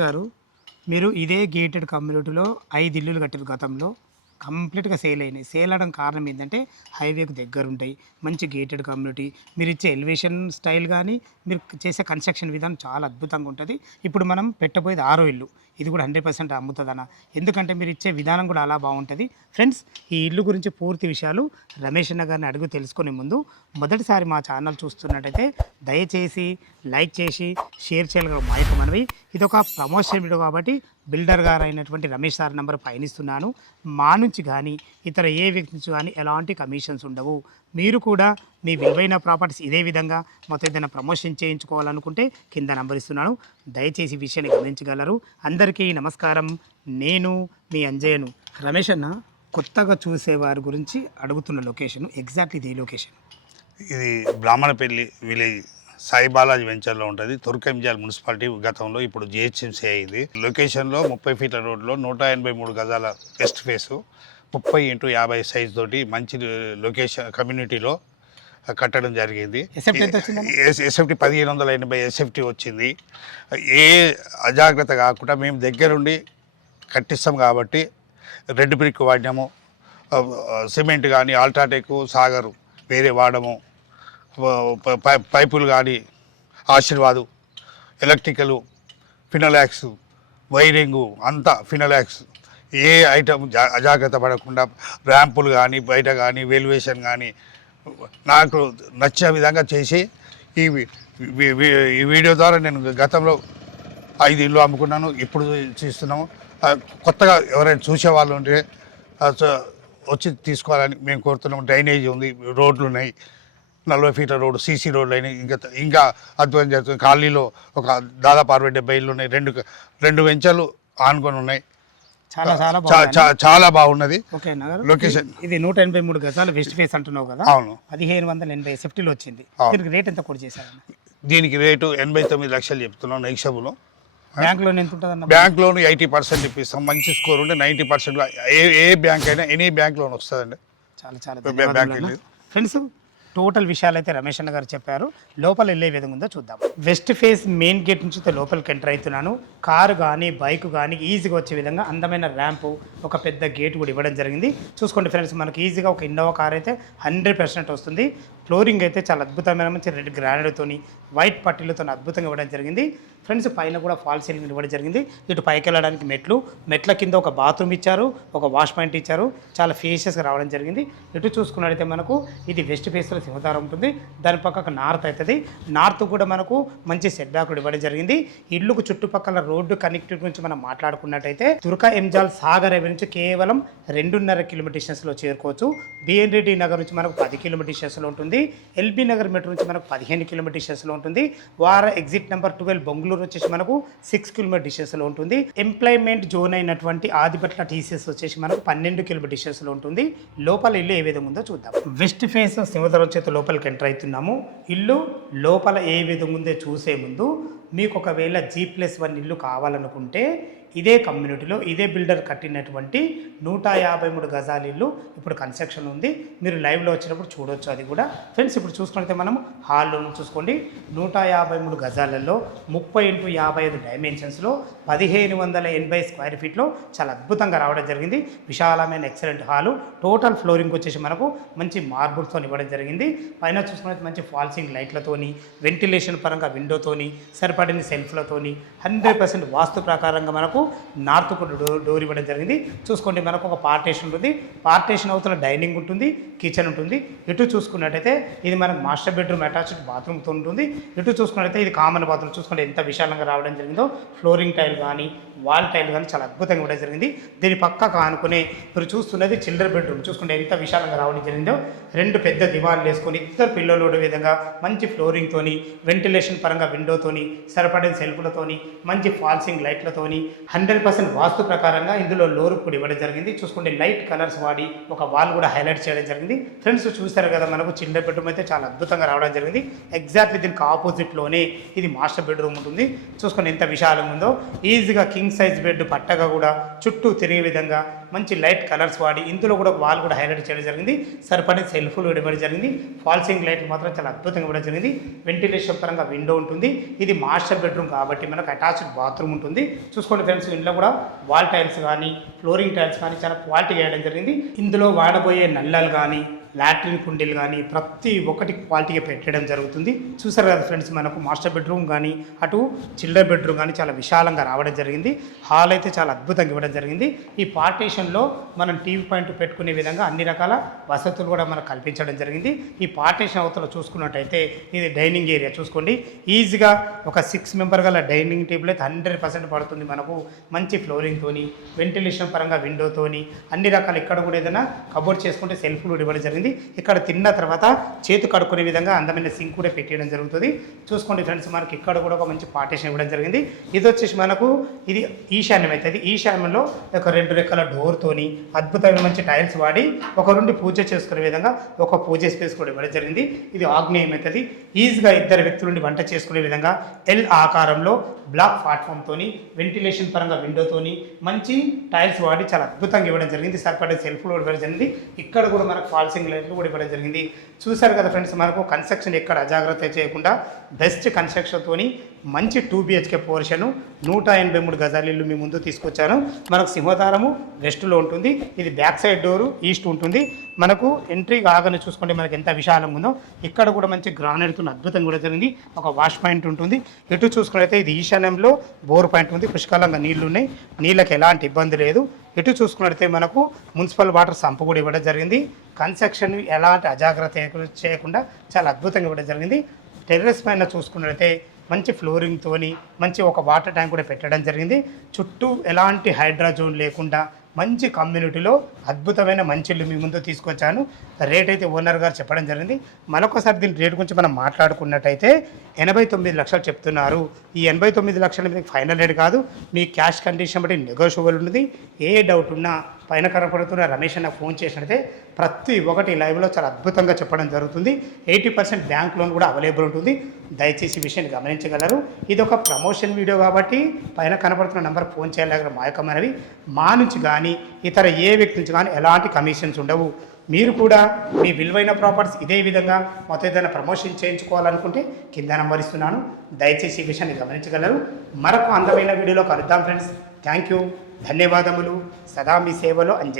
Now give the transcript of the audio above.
గారు మీరు ఇదే గేటెడ్ కమ్యూనిటీలో 5 ఇల్లులు కట్టారు గతంలో. కంప్లీట్‌గా సేల్ అయినాయి. సేల్ అవ్వడానికి కారణం ఏందంటే హైవేకి దగ్గరుంటాయి. మంచి గేటెడ్ కమ్యూనిటీ. మీరిచ్చే ఎలివేషన్ స్టైల్ గానీ, మీరు చేసే కన్‌స్ట్రక్షన్ విధానం చాలా అద్భుతంగా ఉంటది. ఇప్పుడు మనం పెట్టబోయేది ఆరో ఇల్లు. ఇది కూడా 100% అమ్ముతదన్న. ఎందుకంటే మీరిచ్చే విధానం కూడా అలా బావుంటది. ఫ్రెండ్స్, ఈ ఇల్లు గురించి పూర్తి విషయాలు రమేష్ అన్న గారిని అడిగి తెలుసుకునే ముందు, మొదటిసారి మా ఛానల్ చూస్తున్నట్టయితే దయచేసి లైక్ చేసి, షేర్ చేయాలిగా మా యొక్క మనవి. ఇదొక ప్రమోషన్ వీడియో కాబట్టి బిల్డర్ గారు అయినటువంటి రమేష్ సార్ నంబర్ పైన ఇస్తున్నాను. మా నుంచి కానీ ఇతర ఏ వ్యక్తి నుంచి కానీ ఎలాంటి కమిషన్స్ ఉండవు. మీరు కూడా మీ విలువైన ప్రాపర్టీస్ ఇదే విధంగా మొత్తం ఏదైనా ప్రమోషన్ చేయించుకోవాలనుకుంటే కింద నంబర్ ఇస్తున్నాను. దయచేసి ఈ విషయాన్ని గమనించగలరు. అందరికీ నమస్కారం. నేను మీ అంజయ్యను. రమేష్ అన్న, కొత్తగా చూసేవారి గురించి అడుగుతున్న లొకేషన్ ఎగ్జాక్ట్లీ ఇదే లొకేషన్. ఇది బ్రాహ్మణపల్లి విలేజ్ సాయి బాలాజీ వెంచర్లో ఉంటుంది. తుర్కంజాల్ మున్సిపాలిటీ గతంలో ఇప్పుడు జిహెచ్ఎంసీ అయింది. లొకేషన్లో 30 ఫీట్ల రోడ్లో 183 గజాల వెస్ట్ ఫేసు 30x50 సైజ్ తోటి మంచి లొకేషన్ కమ్యూనిటీలో కట్టడం జరిగింది. ఎస్ఎఫ్టీ 1580 ఎస్ఎఫ్టీ వచ్చింది. ఏ అజాగ్రత్త కాకుండా మేము దగ్గరుండి కట్టిస్తాం కాబట్టి రెడ్ బ్రిక్ వాడినాము. సిమెంట్ కానీ అల్ట్రాటెక్ సాగర్ వేరే వాడము. పైపులు కానీ ఆశీర్వాదు, ఎలక్ట్రికలు, ఫినలాక్స్, వైరింగు అంతా ఫినలాక్స్. ఏ ఐటమ్ అజాగ్రత్త పడకుండా ర్యాంపులు కానీ బయట కానీ వెల్యువేషన్ కానీ నాకు నచ్చిన విధంగా చేసి ఈ వీడియో ద్వారా నేను గతంలో 5 ఇల్లు అమ్ముకున్నాను. ఇప్పుడు చూస్తున్నాము. కొత్తగా ఎవరైనా చూసేవాళ్ళు ఉంటే వచ్చి తీసుకోవాలని మేము కోరుతున్నాము. డ్రైనేజ్ ఉంది, రోడ్లు ఉన్నాయి, 40 ఫీట్ల రోడ్డు, సీసీ రోడ్లు అయినాయి. ఇంకా అద్భుతం జరుగుతుంది. కాలనీలో ఒక దాదాపు 60-70 ఇళ్ళు ఉన్నాయి. రెండు వెంచర్లు ఆనుకొని ఉన్నాయి. చాలా బాగున్నది లొకేషన్. ఇది 183 గజాలు వెస్ట్ ఫేస్ అంటున్నావు కదా? అవును. 1580 ఎస్ఎఫ్టీలో వచ్చింది. దీనికి రేట్ ఎంత కూడా చేశారు? దీనికి రేటు 89 లక్షలు చెప్తున్నాం. నెక్స్టబుల్. బ్యాంక్ లోన్ ఎంత ఉంటుంది? Bank loan 80% ఇప్పిస్తాం. మంచి స్కోర్ ఉంటే 90% ఏ బ్యాంక్ అయినా ఎనీ బ్యాంక్ లోన్ వస్తుందండి. చాలా ఫ్రెండ్స్, టోటల్ విషయాలు అయితే రమేష్ అన్న గారు చెప్పారు. లోపల వెళ్ళే విధంగా ఉందో చూద్దాం. వెస్ట్ ఫేస్ మెయిన్ గేట్ నుంచి లోపలికి ఎంటర్ అవుతున్నాను. కారు కానీ బైక్ కానీ ఈజీగా వచ్చే విధంగా అందమైన ర్యాంపు, ఒక పెద్ద గేట్ కూడా ఇవ్వడం జరిగింది. చూసుకోండి ఫ్రెండ్స్, మనకి ఈజీగా ఒక ఇన్నోవా కార్ అయితే 100% వస్తుంది. ఫ్లోరింగ్ అయితే చాలా అద్భుతమైన మంచి రెడ్ గ్రానైట్తోని వైట్ పట్టీలతో అద్భుతంగా ఇవ్వడం జరిగింది. ఫ్రెండ్స్, పైన కూడా ఫాల్ సీలింగ్ ఇవ్వడం జరిగింది. ఇటు పైకి వెళ్ళడానికి మెట్ల కింద ఒక బాత్రూమ్ ఇచ్చారు, ఒక వాష్ పాయింట్ ఇచ్చారు. చాలా ఫేషియస్గా రావడం జరిగింది. ఇటు చూసుకున్నట్టయితే మనకు ఇది వెస్ట్ ఫేస్లో సింహద్వారం ఉంటుంది. దాని పక్కకు నార్త్ అవుతుంది. నార్త్ కూడా మనకు మంచి సెట్ బ్యాక్ ఇవ్వడం జరిగింది. ఇల్లుకు చుట్టుపక్కల రోడ్డు కనెక్టివిటీ గురించి మనం మాట్లాడుకున్నట్టయితే తుర్కంజాల్ సాగర్ హైవే నుంచి కేవలం 2.5 కిలోమీటర్ డిస్టెన్స్లో చేరుకోవచ్చు. బిఎన్ రెడ్డి నగర్ నుంచి మనకు 10 కిలోమీటర్ డిస్టెన్స్లో ఉంటుంది. ఎల్బీ నగర్ మెట్రో నుంచి మనకు 15 కిలోమీటర్ డిస్టెన్స్లో ఉంటుంది. వార ఎగ్జిట్ నెంబర్ 12 బెంగళూరు వచ్చేసి మనకు 6 కిలోమీటర్ డిస్టెన్స్లో ఉంటుంది. ఎంప్లాయ్మెంట్ జోన్ అయినటువంటి ఆదిపట్ల టీసీఎస్ వచ్చేసి మనకు 12 కిలోమీటర్ డిస్టెన్స్లో ఉంటుంది. లోపల ఇల్లు ఏ విధంగా ఉందో చూద్దాం. వెస్ట్ ఫేస్ సింహద్వారం చేత లోపలికి ఎంటర్ అవుతున్నాము. ఇల్లు లోపల ఏ విధంగా ఉందో చూసే ముందు మీకు ఒకవేళ G+1 ఇల్లు కావాలనుకుంటే ఇదే కమ్యూనిటీలో ఇదే బిల్డర్ కట్టినటువంటి 153 గజాల ఇల్లు ఇప్పుడు కన్స్ట్రక్షన్ ఉంది. మీరు లైవ్లో వచ్చినప్పుడు చూడవచ్చు అది కూడా. ఫ్రెండ్స్, ఇప్పుడు చూసుకుంటే మనం హాల్లో చూసుకోండి. 153 గజాలలో 30x55 డైమెన్షన్స్లో 1580 స్క్వేర్ ఫీట్లో చాలా అద్భుతంగా రావడం జరిగింది. విశాలమైన ఎక్సలెంట్ హాలు. టోటల్ ఫ్లోరింగ్ వచ్చేసి మనకు మంచి మార్బుల్తో ఇవ్వడం జరిగింది. పైన చూసుకున్నట్టు మంచి ఫాల్సింగ్ లైట్లతోని, వెంటిలేషన్ పరంగా విండోతోని, సరిపడిన సెల్ఫ్లతోని 100% వాస్తు ప్రకారంగా మనకు నార్త్ కూడా డోర్ ఇవ్వడం జరిగింది. చూసుకోండి, మనకు ఒక పార్టేషన్ ఉంటుంది. పార్టేషన్ అవుతున్న డైనింగ్ ఉంటుంది, కిచెన్ ఉంటుంది. ఇటు చూసుకున్నట్టయితే ఇది మనకు మాస్టర్ బెడ్రూమ్ అటాచ్డ్ బాత్రూమ్తో ఉంటుంది. ఇటు చూసుకున్నట్టయితే ఇది కామన్ బాత్రూమ్. చూసుకుంటే ఎంత విశాలంగా రావడం జరిగిందో. ఫ్లోరింగ్ టైల్ కానీ వాల్ టైల్ కానీ చాలా అద్భుతంగా ఇవ్వడం జరిగింది. దీని పక్కకు ఆనుకునే మీరు చూస్తున్నది చిల్డ్రన్ బెడ్రూమ్. చూసుకుంటే ఎంత విశాలంగా రావడం జరిగిందో. 2 పెద్ద దివాన్లు వేసుకొని 2 పిల్లలు ఉండే విధంగా మంచి ఫ్లోరింగ్తోని, వెంటిలేషన్ పరంగా విండోతోని, సరిపడిన సెల్ఫ్లతోని, మంచి ఫాల్సింగ్ లైట్లతోని 100% వాస్తు ప్రకారంగా ఇందులో లోరు కూడా ఇవ్వడం జరిగింది. చూసుకుంటే లైట్ కలర్స్ వాడి ఒక వాల్ కూడా హైలైట్ చేయడం జరిగింది. ఫ్రెండ్స్, చూస్తారు కదా, మనకు చిల్డ్రన్ బెడ్రూమ్ అయితే చాలా అద్భుతంగా రావడం జరిగింది. ఎగ్జాక్ట్లీ దీనికి ఆపోజిట్లోనే ఇది మాస్టర్ బెడ్రూమ్ ఉంటుంది. చూసుకొని ఎంత విశాలంగా ఉందో. ఈజీగా కింగ్ సైజ్ బెడ్ పట్టగా కూడా చుట్టూ తిరిగే విధంగా మంచి లైట్ కలర్స్ వాడి ఇందులో కూడా వాల్ కూడా హైలైట్ చేయడం జరిగింది. సరిపడే సెల్ఫ్లు ఇవ్వడం జరిగింది. ఫాల్సింగ్ లైట్ మాత్రం చాలా అద్భుతంగా ఇవ్వడం జరిగింది. వెంటిలేషన్ పరంగా విండో ఉంటుంది. ఇది మాస్టర్ బెడ్రూమ్ కాబట్టి మనకు అటాచ్డ్ బాత్రూమ్ ఉంటుంది. చూసుకోండి ఫ్రెండ్స్, ఇంట్లో కూడా వాల్ టైల్స్ కానీ ఫ్లోరింగ్ టైల్స్ కానీ చాలా క్వాలిటీగా వేయడం జరిగింది. ఇందులో వాడబోయే నల్లలు కానీ లాట్రిన్ కుండీలు కానీ ప్రతి ఒక్కటి క్వాలిటీగా పెట్టడం జరుగుతుంది. చూసారు కదా ఫ్రెండ్స్, మనకు మాస్టర్ బెడ్రూమ్ కానీ అటు చిల్డ్రన్ బెడ్రూమ్ కానీ చాలా విశాలంగా రావడం జరిగింది. హాల్ అయితే చాలా అద్భుతంగా ఇవ్వడం జరిగింది. ఈ పార్టీషన్లో మనం టీవీ పాయింట్ పెట్టుకునే విధంగా అన్ని రకాల వసతులు కూడా మనకు కల్పించడం జరిగింది. ఈ పార్టీషన్ అవతల చూసుకున్నట్టయితే ఇది డైనింగ్ ఏరియా చూసుకోండి. ఈజీగా ఒక 6 మెంబర్ గల డైనింగ్ టేబుల్ అయితే 100% పడుతుంది. మనకు మంచి ఫ్లోరింగ్తోని వెంటిలేషన్ పరంగా విండోతోని అన్ని రకాల ఇక్కడ కూడా ఏదైనా కబోర్డ్ చేసుకుంటే సెల్ఫ్లు ఇవ్వడం జరిగింది. ఇక్కడ తిన్న తర్వాత చేతు కడుక్కునే విధంగా అందమైన సింక్ కూడా పెట్టడం జరుగుతుంది. చూసుకోండి ఫ్రెండ్స్, మనకి ఇక్కడ కూడా ఒక మంచి పార్టీషన్ ఇవ్వడం జరిగింది. ఇది వచ్చేసి మనకు ఇది ఈశాన్యం అవుతుంది. ఈశాన్యంలో ఒక 2 రెక్కల డోర్తోని అద్భుతమైన మంచి టైల్స్ వాడి ఒక 2 పూజ చేసుకునే విధంగా ఒక పూజ స్పేస్ కూడా ఇవ్వడం జరిగింది. ఇది ఆగ్నేయం అవుతుంది. ఈజీగా 2 వ్యక్తుల నుండి వంట చేసుకునే విధంగా ఎల్ ఆకారంలో బ్లాక్ ప్లాట్ఫామ్తోని వెంటిలేషన్ పరంగా విండోతోని మంచి టైల్స్ వాడి చాలా అద్భుతంగా ఇవ్వడం జరిగింది. సరిపడే సెల్ఫ్లు ఇవ్వడం జరిగింది. ఇక్కడ కూడా మనకు ఫాల్సింగ్ లైట్లు కూడా ఇవ్వడం జరిగింది. చూసారు కదా ఫ్రెండ్స్, మనకు కన్స్ట్రక్షన్ ఎక్కడ అజాగ్రత్త చేయకుండా బెస్ట్ కన్స్ట్రక్షన్తోని మంచి 2 BHK పోర్షను 183 గజాల ఇల్లు మీ ముందు తీసుకొచ్చాను. మనకు సింహద్వారము వెస్ట్లో ఉంటుంది. ఇది బ్యాక్ సైడ్ డోరు ఈస్ట్ ఉంటుంది. మనకు ఎంట్రీ కాగానే చూసుకోండి మనకి ఎంత విశాలంగా ఉందో. ఇక్కడ కూడా మంచి గ్రానైట్తో అద్భుతంగా కూడా జరిగింది. ఒక వాష్ పాయింట్ ఉంటుంది. ఎటు చూసుకున్నట్లయితే ఇది ఈశాన్యంలో బోర్ పాయింట్ ఉంది. పుష్కలంగా నీళ్లు ఉన్నాయి. నీళ్ళకి ఎలాంటి ఇబ్బంది లేదు. ఎటు చూసుకున్నట్లయితే మనకు మున్సిపల్ వాటర్ సంపు కూడా ఇవ్వడం జరిగింది. కన్స్ట్రక్షన్ ఎలాంటి అజాగ్రత్త చేయకుండా చాలా అద్భుతంగా ఇవ్వడం జరిగింది. టెర్రస్ పైన చూసుకున్నట్లయితే మంచి ఫ్లోరింగ్తోని మంచి ఒక వాటర్ ట్యాంక్ కూడా పెట్టడం జరిగింది. చుట్టూ ఎలాంటి హైడ్రా జోన్ లేకుండా మంచి కమ్యూనిటీలో అద్భుతమైన మంచి ఇల్లు మీ ముందు తీసుకొచ్చాను. రేట్ అయితే ఓనర్ గారు చెప్పడం జరిగింది. మరొకసారి దీని రేట్ గురించి మనం మాట్లాడుకున్నట్టయితే 89 లక్షలు చెప్తున్నారు. ఈ 89 లక్షలు మీకు ఫైనల్ రేట్ కాదు. మీ క్యాష్ కండిషన్ బట్టి నెగోషియబుల్ ఉంటుంది. ఏ డౌట్ ఉన్నా పైన కనపడుతున్న రమేష్ అన్న ఫోన్ చేసినట్లయితే ప్రతి ఒక్కటి లైవ్లో చాలా అద్భుతంగా చెప్పడం జరుగుతుంది. 80% బ్యాంక్ లోన్ కూడా అవైలబుల్ ఉంటుంది. దయచేసి ఈ విషయాన్ని గమనించగలరు. ఇది ఒక ప్రమోషన్ వీడియో కాబట్టి పైన కనపడుతున్న నెంబర్ ఫోన్ చేయాలి. మా యొక్క మనవి మా నుంచి కానీ ఇతర ఏ వ్యక్తి నుంచి కానీ ఎలాంటి కమిషన్స్ ఉండవు. మీరు కూడా మీ విలువైన ప్రాపర్టీస్ ఇదే విధంగా మొత్తం ఏదైనా ప్రమోషన్ చేయించుకోవాలనుకుంటే కింద నెంబర్ ఇస్తున్నాను. దయచేసి ఈ విషయాన్ని గమనించగలరు. మరొక అందమైన వీడియోలో కలుద్దాం ఫ్రెండ్స్. థ్యాంక్ యూ, ధన్యవాదములు. సదా మీ సేవలో అంజయ్.